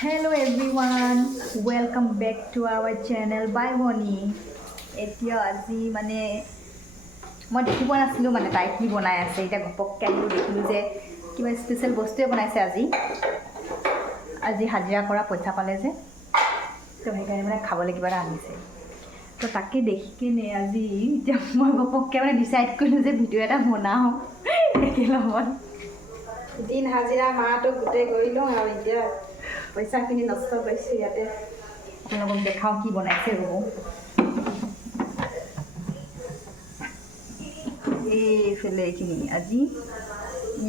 Hello everyone, welcome back to our channel by Bonnie. এতিয়া আজি মানে মই দেখি পোৱা নাছিলোঁ মানে তাই কি বনাই আছে এতিয়া ঘপককৈ আহিলোঁ দেখিলোঁ যে কিবা স্পেচিয়েল বস্তুৱে বনাইছে আজি হাজিৰা কৰা পইচা পালে যে তো সেইকাৰণে মানে খাবলৈ কিবা এটা আনিছে তো তাকে দেখি কিনে আজি এতিয়া মই ঘপককৈ মানে ডিচাইড কৰিলোঁ যে ভিডিঅ' এটা বনাওঁ একেলগত দিন হাজিৰা মাহটো গোটেই কৰি লওঁ আৰু এতিয়া পইচাখিনি নষ্ট কৰিছোঁ ইয়াতে আপোনালোকক দেখাওঁ কি বনাইছে ৰ'ব এইফালে এইখিনি আজি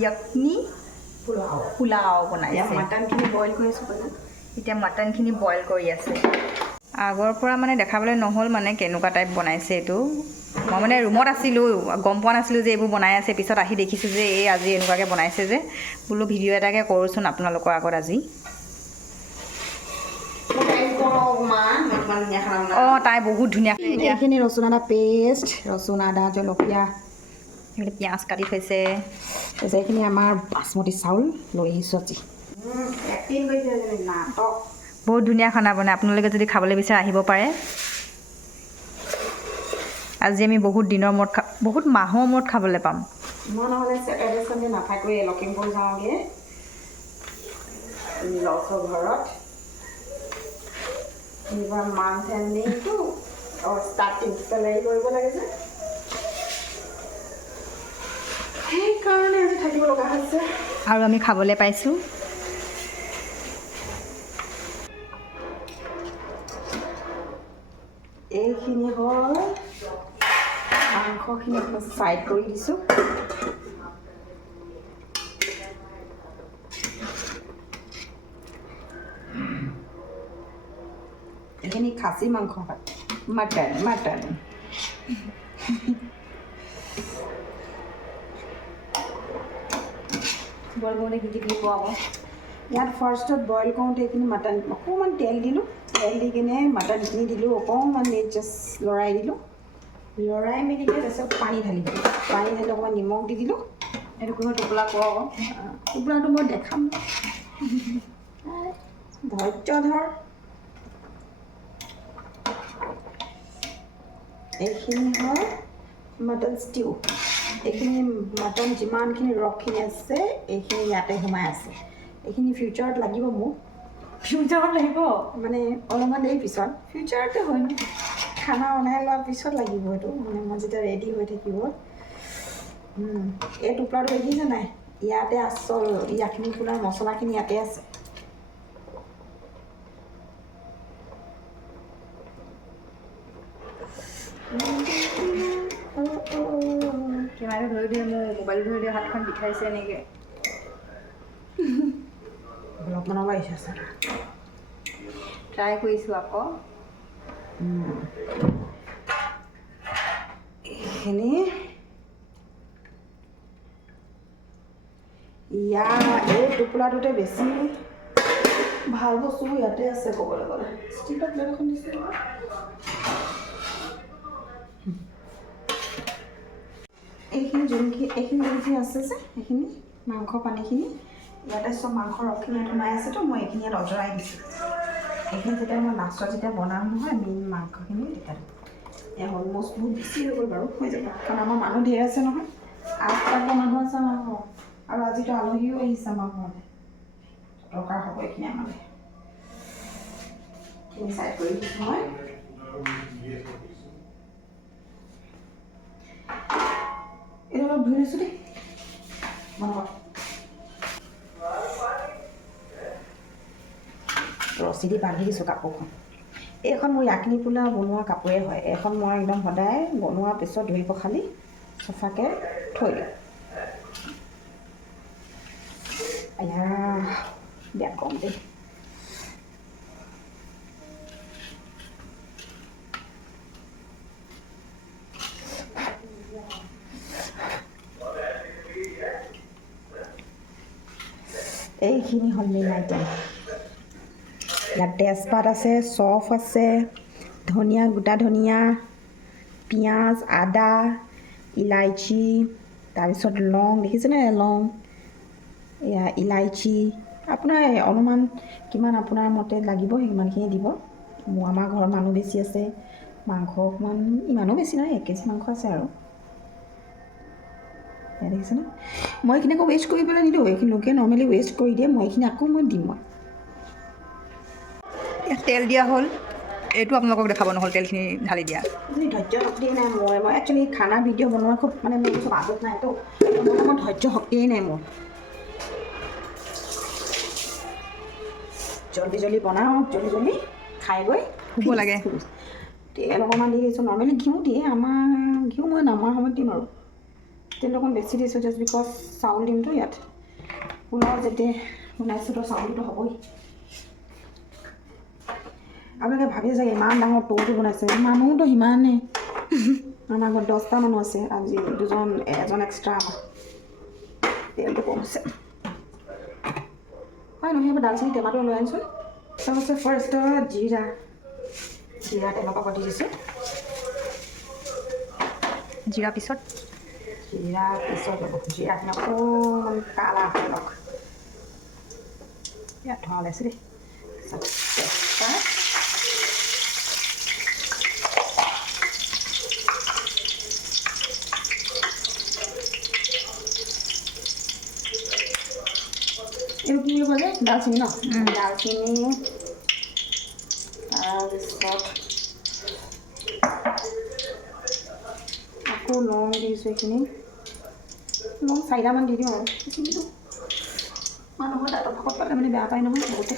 য়কনি পোলাও বনাইছে মাটনখিনি বইল কৰিছোঁ মানে এতিয়া মাটনখিনি বইল কৰি আছে আগৰ পৰা মানে দেখাবলৈ নহ'ল মানে কেনেকুৱা টাইপ বনাইছে এইটো মই মানে ৰুমত আছিলোঁ গম পোৱা নাছিলোঁ যে এইবোৰ বনাই আছে পিছত আহি দেখিছোঁ যে এই আজি এনেকুৱাকৈ বনাইছে যে বোলো ভিডিঅ' এটাকে কৰোঁচোন আপোনালোকৰ আগত আজি অঁ তাই বহুত ধুনীয়া এইখিনি ৰচুন আদা পেষ্ট ৰচুন আদা জলকীয়া এইফালে পিঁয়াজ কাটি থৈছে তাৰপিছত এইখিনি আমাৰ বাচমতি চাউল লৈ আহিছোঁ আজি নাটক বহুত ধুনীয়া খানা বনায় আপোনালোকে যদি খাবলৈ বিচাৰে আহিব পাৰে আজি আমি বহুত দিনৰ মূৰত বহুত মাহৰ মূৰত খাবলৈ পাম মই নহ'লে ছেটাৰডে চানডে নাথাকোৱে লখিমপুৰ যাওঁগৈ লছৰ ঘৰত এইবাৰ মান্থ এণ্ডিংটো ষ্টাৰ্টিং চেলাৰী কৰিব লাগে যে সেইকাৰণে আজি থাকিব লগা হৈছে আৰু আমি খাবলৈ পাইছোঁ এইখিনি হ'ল মাংসখিনি ছাইড কৰি দিছোঁ এইখিনি খাচী মাংস হয় মাটন বইল কৰোঁতে কি কি দিব আকৌ ইয়াত ফাৰ্ষ্টত বইল কৰোঁতে এইখিনি মাটন অকণমান তেল দিলোঁ তেল দি কিনে মাটনখিনি দিলোঁ অকণমান জাষ্ট লৰাই দিলোঁ লৰাই মেলি তাৰপিছত পানী ঢালিলোঁ অকণমান নিমখ দি দিলোঁ এইটো কোনো টোপোলা কওঁ আকৌ টোপোলাটো মই দেখাম ধৈৰ্য ধৰ এইখিনি হয় মাটন ষ্টিউ এইখিনি মাটন যিমানখিনি ৰসখিনি আছে এইখিনি ইয়াতে সোমাই আছে এইখিনি ফিউচাৰত লাগিব মোক ফিউচাৰত লাগিব মানে অলপমান দেৰি পিছত ফিউচাৰতে হয় ন খানা বনাই লোৱাৰ পিছত লাগিব এইটো মানে মই যেতিয়া ৰেডি হৈ থাকিব এই টোপোলাটো দেখিছে নাই ইয়াতে আচল ইয়াখিনি পোলাৰ মছলাখিনি ইয়াতে আছে কেমেৰাটো ধৰি দিয়ে মোৰ মোবাইলটো ধৰি দিয়ে হাতখন বিষাইছে এনেকৈ ব্লগ বনাব আহিছে ট্ৰাই কৰিছোঁ আকৌ এইখিনি এই টোপোলাটোতে বেছি ভাল বস্তুবোৰ ইয়াতে আছে ক'বলৈ গ'লে ষ্টিলৰ প্লেট এখন দিছে এইখিনি যোনখিনি আছে যে এইখিনি মাংস পানীখিনি ইয়াতে চব মাংসৰ ৰসখিনি সোমাই আছেতো মই এইখিনি ইয়াত অজৰাই দিছোঁ এইখিনি যেতিয়া মই লাষ্টত যেতিয়া বনাম নহয় মেইন মাংসখিনি তেতিয়া অলমষ্ট বহুত বেছি হৈ গ'ল বাৰু হৈ যাব কাৰণ আমাৰ মানুহ ধেৰ আছে নহয় 8টাকৈ মানুহ আছে আমাৰ ঘৰত আৰু আজিতো আলহীও আহিছে আমাৰ ঘৰলৈ দৰকাৰ হ'ব এইখিনি আমালৈ এইখিনি চাইড কৰি দিছোঁ মই এইটো অলপ ধুই লৈছোঁ দেই ৰছী দি বান্ধি দিছোঁ কাপোৰখন এইখন মোৰ য়াকনি পোলাও বনোৱা কাপোৰে হয় এইখন মই একদম সদায় বনোৱাৰ পিছত ধুই পখালি চফাকৈ থৈ দিওঁ বেয়া কম দেই এইখিনি হ'ল মেইন আইটেম ইয়াত তেজপাত আছে চফ আছে ধনিয়া গোটা ধনিয়া পিঁয়াজ আদা ইলাইচি তাৰপিছত লং দেখিছেনে লং এয়া ইলাইচি আপোনাৰ অনুমান কিমান আপোনাৰ মতে লাগিব সিমানখিনি দিব। আমাৰ ঘৰৰ মানুহ বেছি আছে, মাংস অকণমান ইমানো বেছি নাই, 1 কেজি মাংস আছে আৰু দেখিছেনে। মই এইখিনি আকৌ ৱেষ্ট কৰি পেলাই নিদিওঁ, এইখিনি লোকে নৰ্মেলি ৱেষ্ট কৰি দিয়ে, মই এইখিনি আকৌ দিম। তেল দিয়া হ'ল, এইটো আপোনালোকক দেখাব নহ'ল তেলখিনি ঢালি দিয়া। ধৈৰ্য শক্তিয়ে নাই মই একচুৱেলি খানা ভিডিঅ' বনোৱা খুব মানে মোৰ চব আদত নাইতো, মোৰ ধৈৰ্য শক্তিয়ে নাই মোৰ। জল্দি বনাওঁ, জল্দি খাই গৈ শুব লাগে। তেল অকণমান দি দিছোঁ, নৰ্মেলি ঘিউ দিয়ে, আমাৰ ঘিউ মই নমাৰ সময়ত দিম আৰু তেল অকণ বেছি দিছোঁ জাষ্ট বিকজ চাউল দিমতো ইয়াত, পোলাও যেতিয়া বনাইছোঁ তো চাউলটো হ'বই। আপোনালোকে ভাবি চাগে ইমান ডাঙৰ টৌটো বনাইছে, মানুহতো সিমানেই। আমাৰ ঘৰত 10টা মানুহ আছে, আজি এজন এক্সট্ৰা আমাৰ, তেলটো কম আছে। হয় নহয়, এইবাৰ দালচেনি টেমাটো লৈ আনিছোঁ। তাৰপাছত ফাৰ্ষ্টত জিৰা তেলৰ পৰা কাটি দিছোঁ। জিৰা পিছত জিৰাখিনি অকণমান কালা হৈ লওক। ইয়াত ধোঁৱা ওলাইছে দেই। তেজপাত, এইটো কি বুলি ক'লে, দালচেনি ন, দালচেনি, তাৰপিছত আকৌ লং দিছোঁ, এইখিনি লং 4টামান দি দিওঁ আৰু এইখিনিতো মানুহৰ দাঁতৰ ভাগত পালে মানে বেয়া পায় নহয় বহুতে,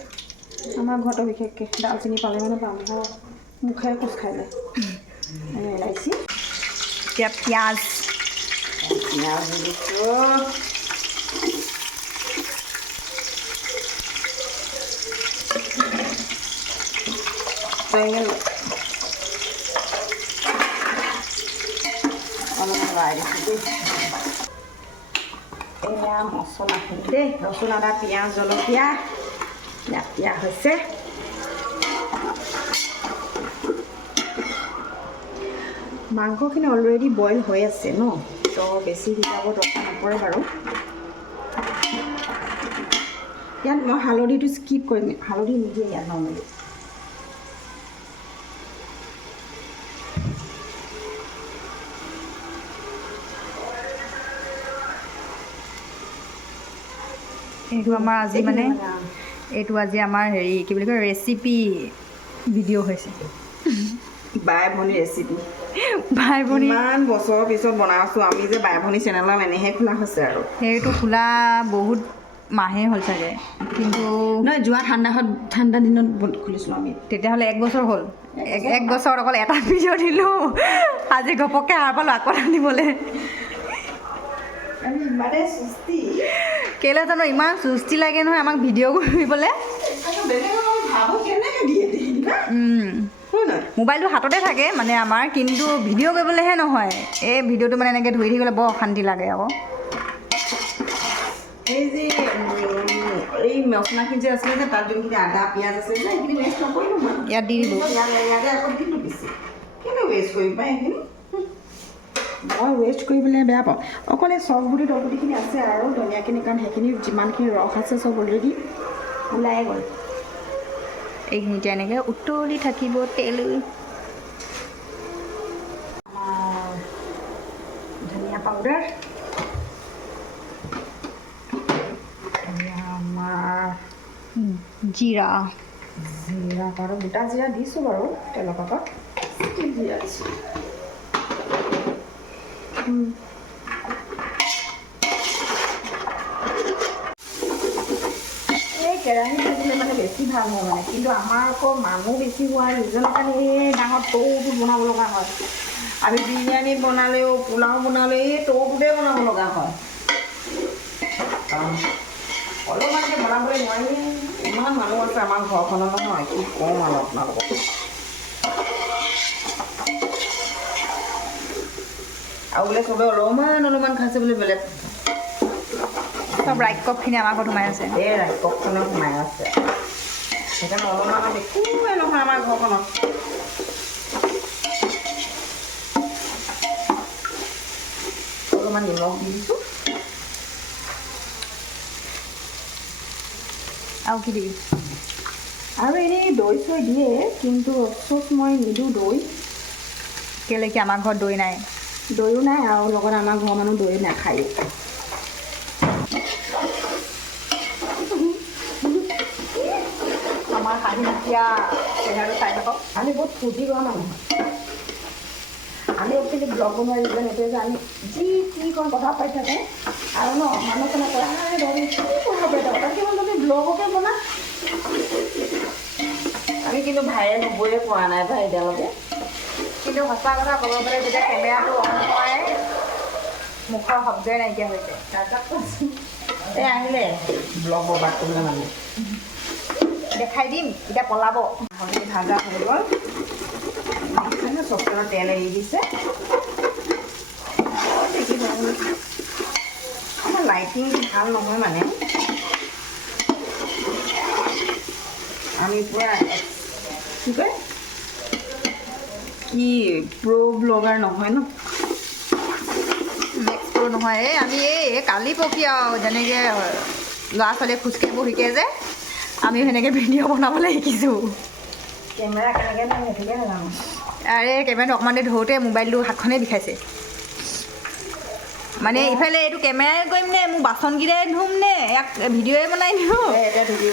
আমাৰ ঘৰতো বিশেষকৈ দালচেনি পালে মানে মানুহৰ মুখে কোচ খাই যায়। ইলাইচি, এতিয়া পিঁয়াজ দি দিছোঁ। এয়া মছলাখিনি দেই, ৰচুন, আদা, পিঁয়াজ, জলকীয়া ইয়াত দিয়া হৈছে। মাংসখিনি অলৰেডি বইল হৈ আছে ন, তো বেছি সিজাব দৰকাৰ নপৰে বাৰু। ইয়াত মই হালধিটো স্কিপ কৰিম, হালধি নিদিয়ে ইয়াত নৰ্মেলি। এইটো আমাৰ আজি মানে এইটো আজি আমাৰ হেৰি কি বুলি কয়, ৰেচিপি ভিডিঅ' হৈছে। বাই ভনী ৰেচিপি, বাই ভনী ইমান বছৰৰ পিছত বনাইছোঁ আমি যে বাই ভনী চেনেলৰ এনেহে খোলা হৈছে আৰু। সেইটো খোলা বহুত মাহেই হ'ল চাগে, কিন্তু নহয় যোৱা ঠাণ্ডা দিনত খুলিছিলোঁ আমি। তেতিয়াহ'লে 1 বছৰ হ'ল। 1 বছৰত অকল এটা ভিডিঅ' দিলোঁ, আজি ঘপককৈ সাৰ পালোঁ আকৌ আনিবলৈ। ইমানে সুস্তি, কেলৈ জানো ইমান চুস্তি লাগে নহয় আমাক ভিডিঅ' কৰিবলৈ। মোবাইলটো হাততে থাকে মানে আমাৰ, কিন্তু ভিডিঅ' কৰিবলৈহে নহয়। এই ভিডিঅ'টো মানে এনেকৈ ধৰি থাকিবলৈ বৰ অশান্তি লাগে আকৌ। এই যে এই মছলাখিনি যে আছিলে যে তাত যোনখিনি আদা পিঁয়াজ আছে যে সেইখিনি ৱেষ্ট নকৰিলোঁ মই, ইয়াত দি দিলোঁ। ইয়াতে আকৌ দিলোঁ বেছি, কেলৈ ৱেষ্ট কৰিম পাই এইখিনি। মই ৱেষ্ট কৰিবলৈ বেয়া পাওঁ। অকল এই চফগুটি তলগুটিখিনি আছে আৰু ধনিয়াখিনি, কাৰণ সেইখিনি যিমানখিনি ৰস আছে চব অলৰেডি ওলাই গ'ল। এইখিনিতে এনেকৈ উতলি থাকিব তেল। ধনিয়া পাউডাৰ, আমাৰ জিৰা পাউডাৰ, গোটা জিৰা দিছোঁ বাৰু তেলৰ পাকত, জিৰা দিছোঁ। এই কেৰাহীত থাকিলে মানে বেছি ভাল হয় মানে, কিন্তু আমাৰ আকৌ মানুহ বেছি হোৱাৰ ৰিজনৰ কাৰণে এই ডাঙৰ টৌটো বনাব লগা হয়। আমি বিৰিয়ানী বনালেও, পোলাও বনালেও এই টৌটোতে বনাব লগা হয়। অলপমানকৈ বনাবলৈ নোৱাৰি, ইমান মানুহ আছে আমাৰ ঘৰখনত নহয়, কি কম আৰু আপোনালোকক। আৰু বোলে চবে অলপমান খাইছে বুলি বেলেগ চব ৰাক্ষসখিনি আমাৰ ঘৰত সোমাই আছে। এই ৰাক্ষসখনত সোমাই আছে, সেইকাৰণে অলপমানত একোৱে নহয় আমাৰ ঘৰখনত। অলপমান নিমখ দি দিছোঁ। আৰু কি দিবি আৰু এনেই দৈ চৈ দিয়ে কিন্তু অফচোচ মই নিদিওঁ দৈ কেলৈ কি আমাৰ ঘৰত দৈ নাই দৈও নাই আৰু লগত আমাৰ ঘৰৰ মানুহ দৈ নাখায় আমাৰ হাঁহিয়া চেহেৰাটো চাই থাকক আমি বহুত ফূৰ্তি কৰা মানুহ আমি একচুৱেলি ব্লগ বনোৱা ৰিজন এইটোৱে যে আমি যি কি কওঁ কথা পাতি থাকোঁ আৰু ন মানুহখনে কয় কি কথা পাতি থাকোঁ তাতকৈ মানে তুমি ব্লগকে বনা আমি কিন্তু ভাইৰেল হ'বই পৰা নাই ভাই এতিয়ালৈকে কিন্তু সঁচা কথা ক'ব গ'লে যেতিয়া কেমেৰাটো অন হয় মুখৰ শব্দই নাইকিয়া হৈছে এই আহিলে ব্লগ বৰবাদ কৰিবলৈ মানে দেখাই দিম এতিয়া পলাব অলৰেডি ভাজা হৈ গ'ল চচপেনত তেল এৰি দিছে আমাৰ লাইটিং ভাল নহয় মানে আমি পূৰা কি কয় কি প্ৰ' ব্লগাৰ নহয় ন নেক্সটটো নহয় এই আমি এই কালি পকি আৰু যেনেকৈ ল'ৰা ছোৱালীয়ে খোজকাঢ়িব শিকে যে আমিও সেনেকৈ ভিডিঅ' বনাবলৈ শিকিছোঁ কেমেৰা কেনেকৈ নাই সেইটোকে নাজানো আৰে কেমেৰাটো অকণমান দেৰি ধৰোঁতে মোবাইলটো হাতখনেই বিষাইছে মানে ইফালে এইটো কেমেৰাই কৰিম নে মোৰ বাচনকেইটাই ধুম নে ইয়াক ভিডিঅ'ই বনাই দিওঁ এতিয়া ধুবি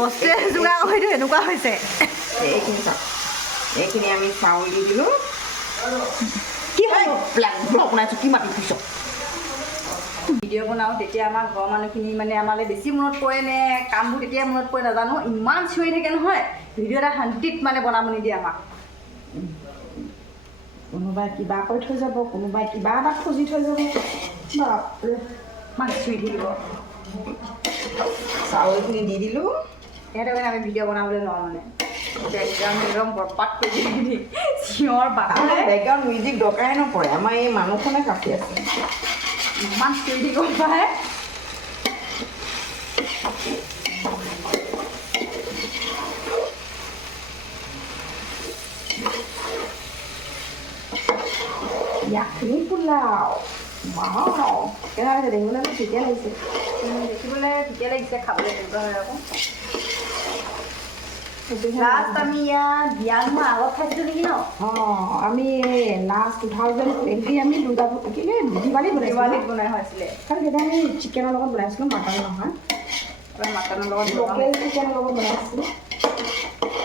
বস্তুৱে যোগাৰ হয়তো এনেকুৱা হৈছে এইখিনি চাওক এইখিনি আমি চাউল দি দিলোঁ কি হয় ব্লগ বনাইছোঁ কি মাতি পিছত ভিডিঅ' বনাওঁ তেতিয়া আমাৰ ঘৰৰ মানুহখিনি মানে আমালৈ বেছি মনত পৰে নে কামবোৰ তেতিয়া মনত পৰে নাজানো ইমান চিঞৰি থাকে নহয় ভিডিঅ' এটা শান্তিত মানে বনাব নিদিয়ে আমাক কোনোবাই কিবা কৰি থৈ যাব কোনোবাই কিবা এটা খুজি থৈ যাব বাপৰে ইমান চিঞৰি থাকিব চাউলখিনি দি দিলোঁ সিহঁতে মানে আমি ভিডিঅ' বনাবলৈ নোৱাৰোঁ মানে একদম বৰপাত কৰি দি চিঞৰ বাখৰে বেকগ্ৰাউণ্ড মিউজিক দৰকাৰে নপৰে আমাৰ এই মানুহখনে কাটি আছে ইমান চিঞৰি থাকিব পাৰে ইয়াখিনি পোলাও বাও কেনেকুৱা লাগিছে দেখিবলৈ ঠিকে লাগিছে দেখিবলৈ ঠিকে লাগিছে খাবলৈ তেনেকুৱা হয় আকৌ লাষ্ট আমি ইয়াত বিয়া নোহোৱা আগত খাইছিলোঁ নেকি ন অঁ আমি লাষ্ট 2020 আমি দুৰ্গা কি দিৱালীত দিৱালীত বনাই হৈছিলে কাৰণ তেতিয়া আমি চিকেনৰ লগত বনাইছিলোঁ মাটন নহয় মাটনৰ লগত লোকেল চিকেনৰ লগত বনাইছিলোঁ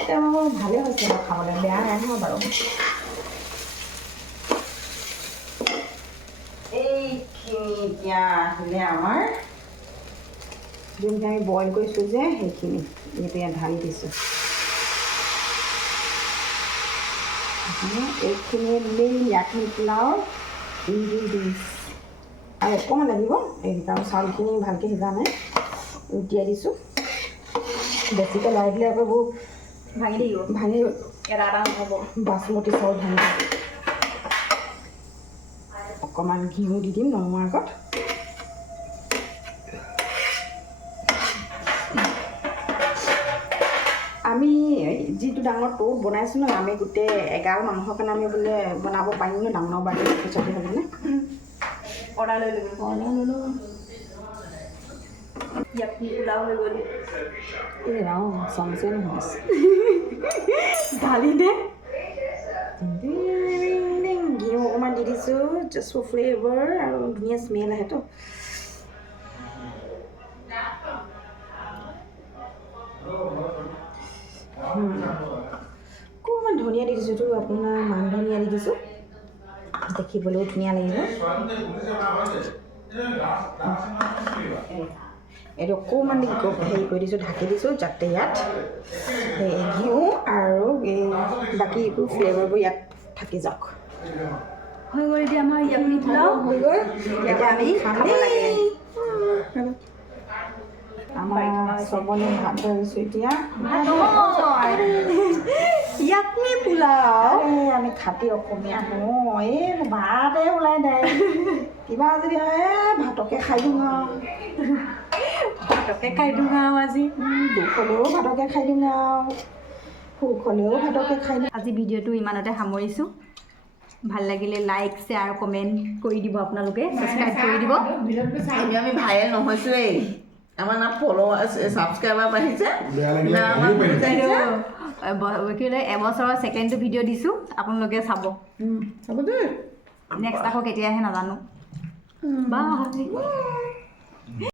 তেওঁ ভালেই হৈছে খাবলৈ বেয়া নাই নহয় বাৰু এইখিনি এতিয়া আহিলে আমাৰ যোনখিনি আমি বইল কৰিছোঁ যে সেইখিনি এতিয়া ঢালি দিছোঁ এইখিনি মেইন ইয়াখিনি পোলাওৰ ইনগ্ৰিডিয়েণ্টছ আৰু অকণমান লাগিব এই কাৰণ চাউলখিনি ভালকৈ সিজা নাই উটিয়াই দিছোঁ বেছিকৈ লৰাই দিলে আকৌ বহুত ভাঙি থাকিব ভাঙি এটা এটা নহ'ব বাচমতি চাউল ভাঙি অকণমান ঘিউ দি দিম নমাৰ আগত আমি যিটো ডাঙৰ টৌত বনাইছোঁ ন আমি গোটেই 11 মানুহৰ কাৰণে আমি বোলে বনাব পাৰিম ন ডাঙৰ বাৰ্থডে পিছতে হ'বনে অৰ্ডাৰ লৈ ল'বি অৰ্ডাৰ ল'লোঁ ইয়াত পোলাও হৈ গ'ল এই ৰাও চামচে নহয় ঢালি দে ঘিউ অকণমান দি দিছোঁ জাষ্ট ফৰ ফ্লেভাৰ আৰু ধুনীয়া স্মেল আহেতো অকণমান ধনিয়া দি দিছোঁ তো আপোনাৰ মান ধনিয়া দি দিছোঁ দেখিবলৈও ধুনীয়া লাগিব এইটো অকণমান হেৰি কৰি দিছোঁ ঢাকি দিছোঁ যাতে ইয়াত এই ঘিউ আৰু এই বাকী এইবোৰ ফ্লেভাৰবোৰ ইয়াত থাকি যাওক হৈ গ'ল এতিয়া আমাৰ ইয়াকনি পোলাও হৈ গ'ল এতিয়া আমি খাব লাগে আমাৰ চবলে ভাত ধৰিছোঁ এতিয়া ইয়াকনি পোলাও আমি খাটি অসমীয়া নহয় এই ভাতে ওলাই দে কিবা যদি হয় ভাতকে খাই দিওঁ আৰু ভাতকে খাই দিওঁ আৰু আজি দুখ হ'লেও ভাতকে খাই দিওঁ আৰু সুখ হ'লেও ভাতকে খাই দিওঁ আজি ভিডিঅ'টো ইমানতে সামৰিছোঁ ভাল লাগিলে লাইক শ্বেয়াৰ কমেণ্ট কৰি দিব আপোনালোকে ছাবস্ক্ৰাইব কৰি দিব আমি ভাইৰেল নহৈছোঁৱেই আমাৰ না ফলোৱাৰ্ছ ছাবস্ক্ৰাইবাৰ বাঢ়িছে বেয়া লাগিলে না আমাৰ আহিও পাৰিছে। বাঢ়িছে। এবছৰৰ ছেকেণ্ডটো ভিডিঅ' দিছোঁ আপোনালোকে চাব হ'ব দেই নেক্সট আকৌ কেতিয়া আহে নাজানো বাই